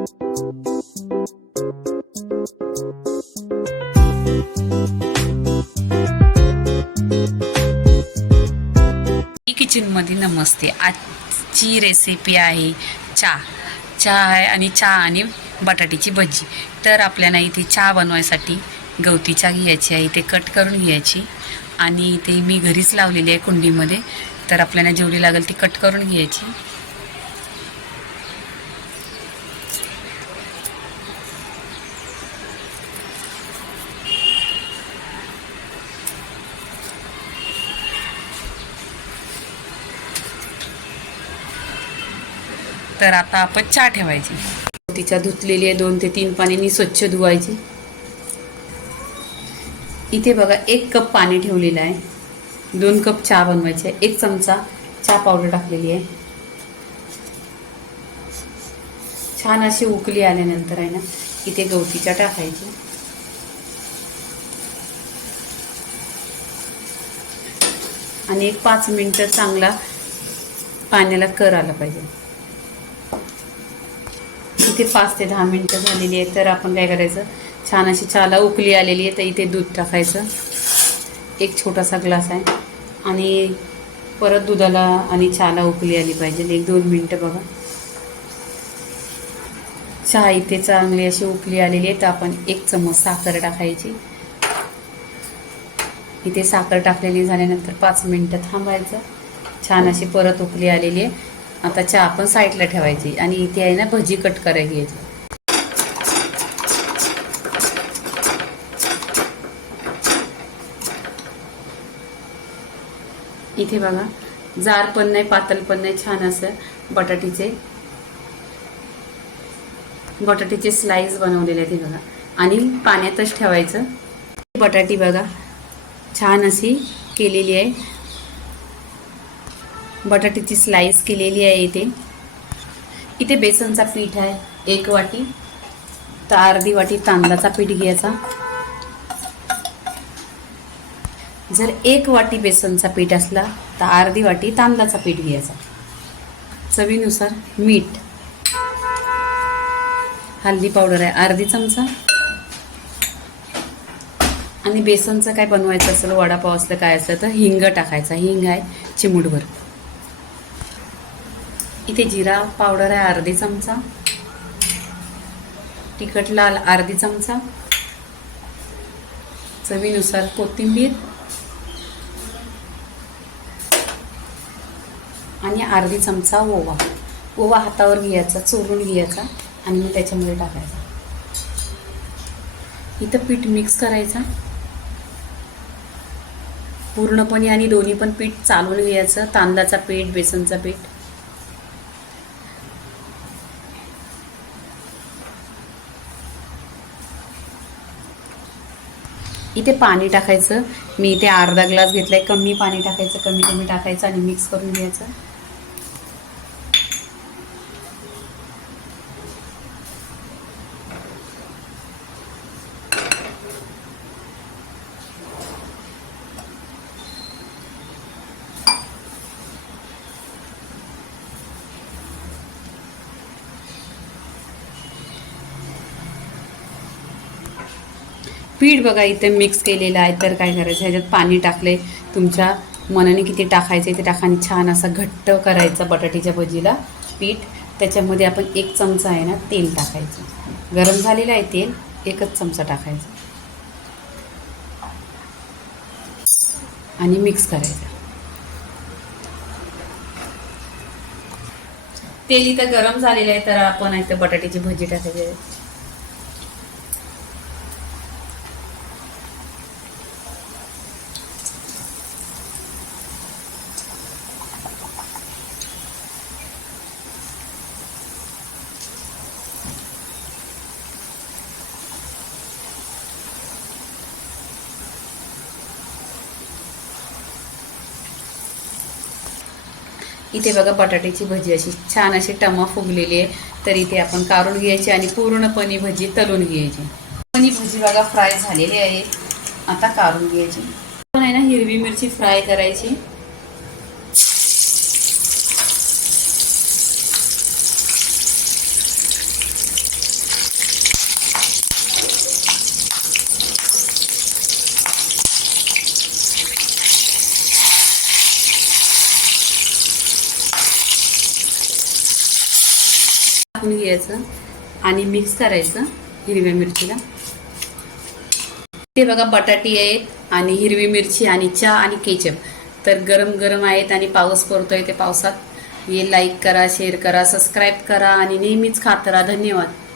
किचनमध्ये नमस्ते. आजची रेसिपी आहे चहा. चहा आहे आणि चहा आणि बटाट्याची भजी. तर आपल्याला इथे चहा बनवायसाठी गवती चहा घ्यायची आहे. इथे कट करून घ्यायची. आणि ते मी घरीच लावलेली आहे कुंडीमध्ये. तर आपल्याला जेवढी लागेल ती कट करून घ्यायची. तर आता आपण चहा ठेवायची. तिच्या धुतलेली आहे दोन ते तीन पाण्यानी स्वच्छ धुवायची. इथे बघा एक कप पाणी ठेवलेलं आहे. दोन कप चहा बनवायची आहे. एक चमचा चहा पावडर टाकलेली आहे. छान अशी उकली आल्यानंतर आहे ना इथे गवतीच्या टाकायची. आणि एक पाच मिनटं चांगला पाण्याला कर आला पाहिजे. इथे पाच ते दहा मिनटं झालेली आहे तर आपण काय करायचं? छान अशी चहाला उकली आलेली आहे तर इथे दूध टाकायचं. एक छोटासा ग्लास आहे. आणि परत दुधाला आणि चहाला उकली आली पाहिजे. एक दोन मिनटं बघा. चहा इथे चांगली अशी उकली आलेली आहे तर आपण एक चमच साखर टाकायची. इथे साखर टाकलेली झाल्यानंतर पाच मिनटं थांबायचं. छान अशी परत उकली आलेली आहे. आता चहा आपण साईडला ठेवायची आणि इथे आहे ना भजी कट करायची याची. इथे बघा जार पण नाही पातळ पण नाही छान असं बटाटीचे. बटाटीचे स्लाइस बनवलेले आहेत बघा. आणि पाण्यातच ठेवायचं. बटाटी बघा छान अशी केलेली आहे. बटाट्याची स्लाईस केलेली आहे इथे. इथे बेसनचा पीठ आहे एक वाटी. तर अर्धी वाटी तांदळाचा पीठ घ्यायचा. जर एक वाटी बेसनचा पीठ असला तर अर्धी वाटी तांदळाचा पीठ घ्यायचा. चवीनुसार मीठ. हल्दी पावडर आहे अर्धी चमचा. आणि बेसनचं काय बनवायचं असेल वडापाव असलं काय असलं तर हिंग टाकायचा. हिंग आहे चिमूटभर. इथे जिरा पावडर आहे अर्धी चमचा. तिखट लाल अर्धी चमचा. चवीनुसार कोथिंबीर. आणि अर्धी चमचा ओवा. ओवा हातावर घ्यायचा चोरून घ्यायचा आणि मग त्याच्यामध्ये टाकायचा. इथं पीठ मिक्स करायचं. पूर्णपणे आणि दोन्ही पण पीठ चालवून घ्यायचं. तांदळाचा पीठ बेसनचा पीठ. इथे पाणी टाकायचं. मी इथे अर्धा ग्लास घेतलाय. कमी पाणी टाकायचं कमी कमी टाकायचं आणि मिक्स करून घ्यायचं. पीठ बघा इथे मिक्स केलेलं आहे. तर काय करायचं? ह्याच्यात पाणी टाकले. तुमच्या मनाने किती टाकायचं ते टाकाने छान असं घट्ट करायचं बटाट्याच्या भजीला पीठ. त्याच्यामध्ये आपण एक चमचा आहे ना तेल टाकायचं. गरम झालेलं आहे तेल एकच चमचा टाकायचा. आणि मिक्स करायचं. तेल इथं गरम झालेलं आहे तर आपण इथं बटाट्याची भजी टाकायची इथे बघा बटाट्याची भजी अशी छान अशी टमा फुगलेली आहे. तर इथे आपण काढून घ्यायची आणि पूर्णपणे भजी तळून घ्यायची. पनी भजी बघा फ्राय झालेली आहे. आता काढून घ्यायची. पण आहे ना हिरवी मिरची फ्राय करायची. टाकून घ्यायचं आणि मिक्स करायचं हिरव्या मिरचीला. ते बघा बटाटी आहेत आणि हिरवी मिरची आणि चहा आणि केचप. तर गरम गरम आहेत आणि पाऊस पडतोय ते पावसात. हे लाईक करा शेअर करा सबस्क्राईब करा आणि नेहमीच खात राहा. धन्यवाद.